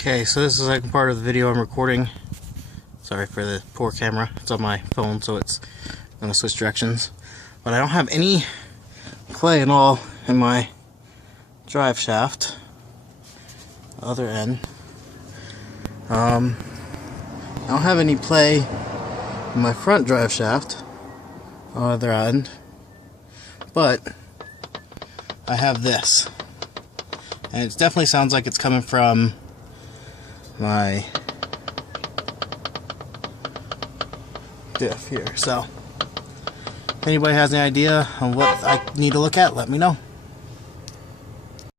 Okay, so this is the second part of the video I'm recording. Sorry for the poor camera. It's on my phone, so it's going to switch directions. But I don't have any clay at all in my drive shaft. Other end. I don't have any play in my front drive shaft. Other end. But I have this. And it definitely sounds like it's coming from my diff here. So if anybody has any idea on what I need to look at, let me know.